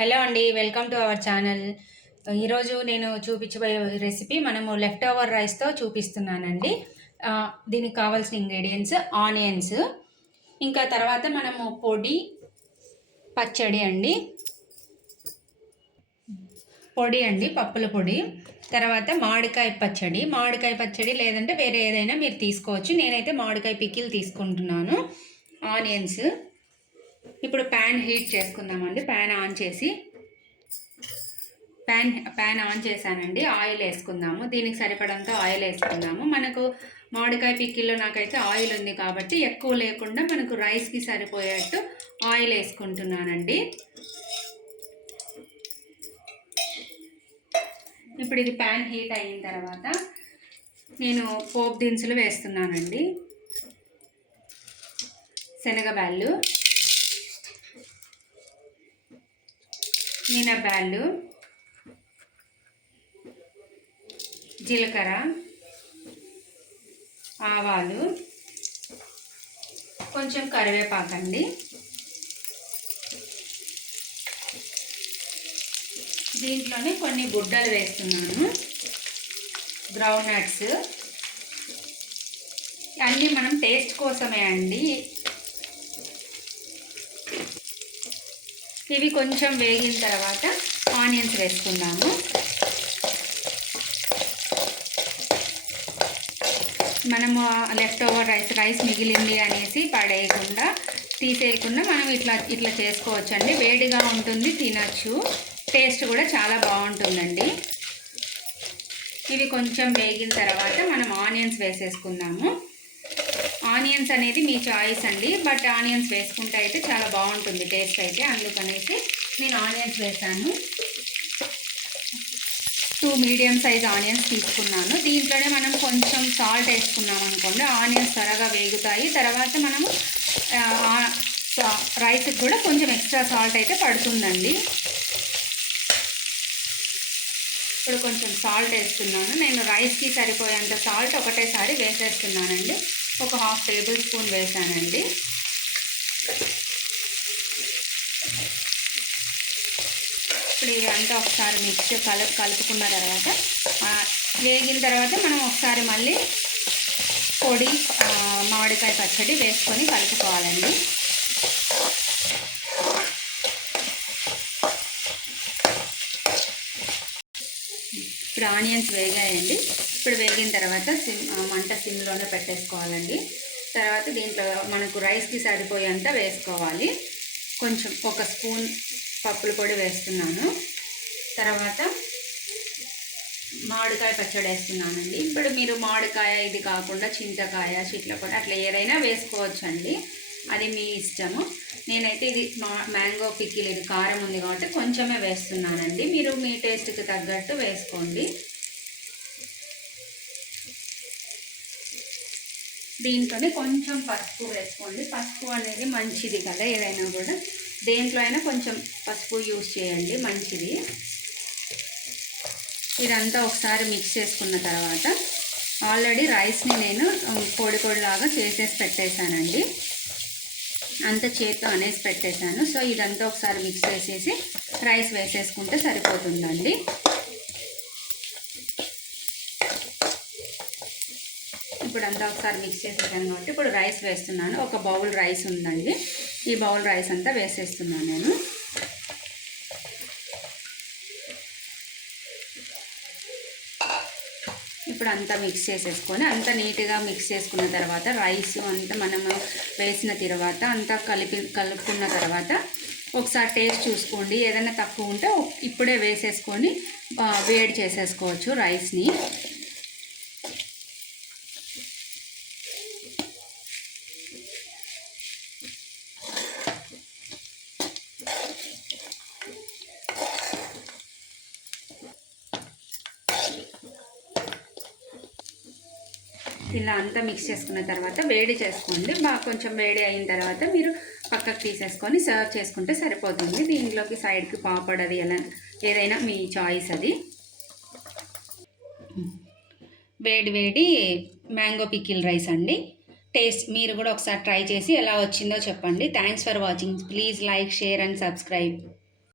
Hello అండి, welcome to our channel. ఈరోజు నేను చూపించబోయే రెసిపీ మనము లెఫ్ట్ ఓవర్ రైస్తో చూపిస్తున్నానండి. దీనికి కావాల్సిన ఇంగ్రీడియంట్స్ ఆనియన్స్, ఇంకా తర్వాత మనము పొడి పచ్చడి అండి, పప్పుల పొడి, తర్వాత మామిడికాయ పచ్చడి లేదంటే వేరే ఏదైనా మీరు తీసుకోవచ్చు. నేనైతే మామిడికాయ పికిల్ తీసుకుంటున్నాను. ఆనియన్స్. ఇప్పుడు ప్యాన్ హీట్ చేసుకుందామండి. ప్యాన్ ఆన్ చేశానండి. ఆయిల్ వేసుకుందాము. దీనికి సరిపడంత ఆయిల్ వేసుకుందాము. మనకు మామిడికాయ పికిల్లో నాకైతే ఆయిల్ ఉంది కాబట్టి ఎక్కువ లేకుండా మనకు రైస్కి సరిపోయేట్టు ఆయిల్ వేసుకుంటున్నానండి. ఇప్పుడు ఇది ప్యాన్ హీట్ అయిన తర్వాత నేను పోపు దినుసులు వేస్తున్నానండి. శనగబ్యాళ్ళు, మినప్పాలు, జీలకర్ర, ఆవాలు, కొంచెం కరివేపాకండి. దీంట్లోనే కొన్ని గుడ్డలు వేస్తున్నాను, గ్రౌండ్ నట్స్. అన్నీ మనం టేస్ట్ కోసమే అండి. ఇవి కొంచెం వేగిన తర్వాత ఆనియన్స్ వేసుకుందాము. మనము లెఫ్ట్ ఓవర్ రైస్ మిగిలింది అనేసి తీసేయకుండా మనం ఇట్లా చేసుకోవచ్చు అండి. వేడిగా ఉంటుంది, తినచ్చు. టేస్ట్ కూడా చాలా బాగుంటుందండి. ఇవి కొంచెం వేగిన తర్వాత మనం ఆనియన్స్ వేసేసుకుందాము. ఆనియన్స్ అనేది మీ చాయిస్ అండి, బట్ ఆనియన్స్ వేసుకుంటే అయితే చాలా బాగుంటుంది టేస్ట్ అయితే. అందుకనేసి నేను ఆనియన్స్ వేసాను. 2 మీడియం సైజ్ ఆనియన్స్ తీసుకున్నాను. దీంట్లోనే మనం కొంచెం సాల్ట్ వేసుకున్నాం అనుకోండి, ఆనియన్స్ త్వరగా వేగుతాయి. తర్వాత మనము రైస్కి కూడా కొంచెం ఎక్స్ట్రా సాల్ట్ అయితే పడుతుందండి. ఇప్పుడు కొంచెం సాల్ట్ వేస్తున్నాను. నేను రైస్కి సరిపోయేంత సాల్ట్ ఒకటేసారి వేసేస్తున్నానండి. ఒక 1/2 టేబుల్ స్పూన్ వేసానండి. ఇప్పుడు ఇదంతా ఒకసారి కలుపుకున్న తర్వాత వేగిన తర్వాత మనం ఒకసారి మళ్ళీ పొడి మామిడికాయ పచ్చడి వేసుకొని కలుపుకోవాలండి. ఇప్పుడు ఆనియన్స్ వేగాయండి. ఇప్పుడు వేగిన తర్వాత మంట సిమ్లోనే పెట్టేసుకోవాలండి. తర్వాత దీంట్లో మనకు రైస్కి సరిపోయేంత వేసుకోవాలి. కొంచెం 1 స్పూన్ పప్పుల పొడి వేస్తున్నాను. తర్వాత మామిడికాయ పచ్చడి వేస్తున్నానండి. ఇప్పుడు మీరు మామిడికాయ ఇది కాకుండా చింతకాయ, చిట్లపొడి అట్లా ఏదైనా వేసుకోవచ్చు అండి, అది మీ ఇష్టము. నేనైతే ఇది మ్యాంగో పికిల్, ఇది కారం ఉంది కాబట్టి కొంచెమే వేస్తున్నానండి. మీరు మీ టేస్ట్కి తగ్గట్టు వేసుకోండి. దీంట్లోనే కొంచెం పసుపు వేసుకోండి. పసుపు అనేది మంచిది కదా, ఏదైనా కూడా దేంట్లో అయినా కొంచెం పసుపు యూజ్ చేయండి, మంచిది. ఇదంతా ఒకసారి మిక్స్ చేసుకున్న తర్వాత ఆల్రెడీ రైస్ని నేను పొడిలాగా చేసేసి పెట్టేశానండి. అంత చేత్తో అనేసి పెట్టేశాను. సో ఇదంతా ఒకసారి మిక్స్ చేసేసి రైస్ వేసేసుకుంటే సరిపోతుందండి. ఇప్పుడు అంతా ఒకసారి మిక్స్ చేసేసాను కాబట్టి ఇప్పుడు రైస్ వేస్తున్నాను. 1 బౌల్ రైస్ ఉందండి. ఈ బౌల్ రైస్ అంతా వేసేస్తున్నాను నేను. ఇప్పుడు అంతా మిక్స్ చేసేసుకొని అంతా నీట్గా మిక్స్ చేసుకున్న తర్వాత రైస్ అంతా మనము వేసిన తర్వాత అంతా కలుపుకున్న తర్వాత ఒకసారి టేస్ట్ చూసుకోండి. ఏదైనా తక్కువ ఉంటే ఇప్పుడే వేసేసుకొని వేడి చేసేసుకోవచ్చు రైస్ని. ఇలా అంతా మిక్స్ చేసుకున్న తర్వాత వేడి చేసుకోండి. బాగా కొంచెం వేడి అయిన తర్వాత మీరు పక్కకు తీసేసుకొని సర్వ్ చేసుకుంటే సరిపోతుంది. దీంట్లోకి సైడ్కి పాపడ్ అది ఎలా ఏదైనా మీ చాయిస్ అది. వేడి మ్యాంగో పికిల్ రైస్ అండి. టేస్ట్ మీరు కూడా ఒకసారి ట్రై చేసి ఎలా వచ్చిందో చెప్పండి. Thanks for watching. Please like, share and subscribe.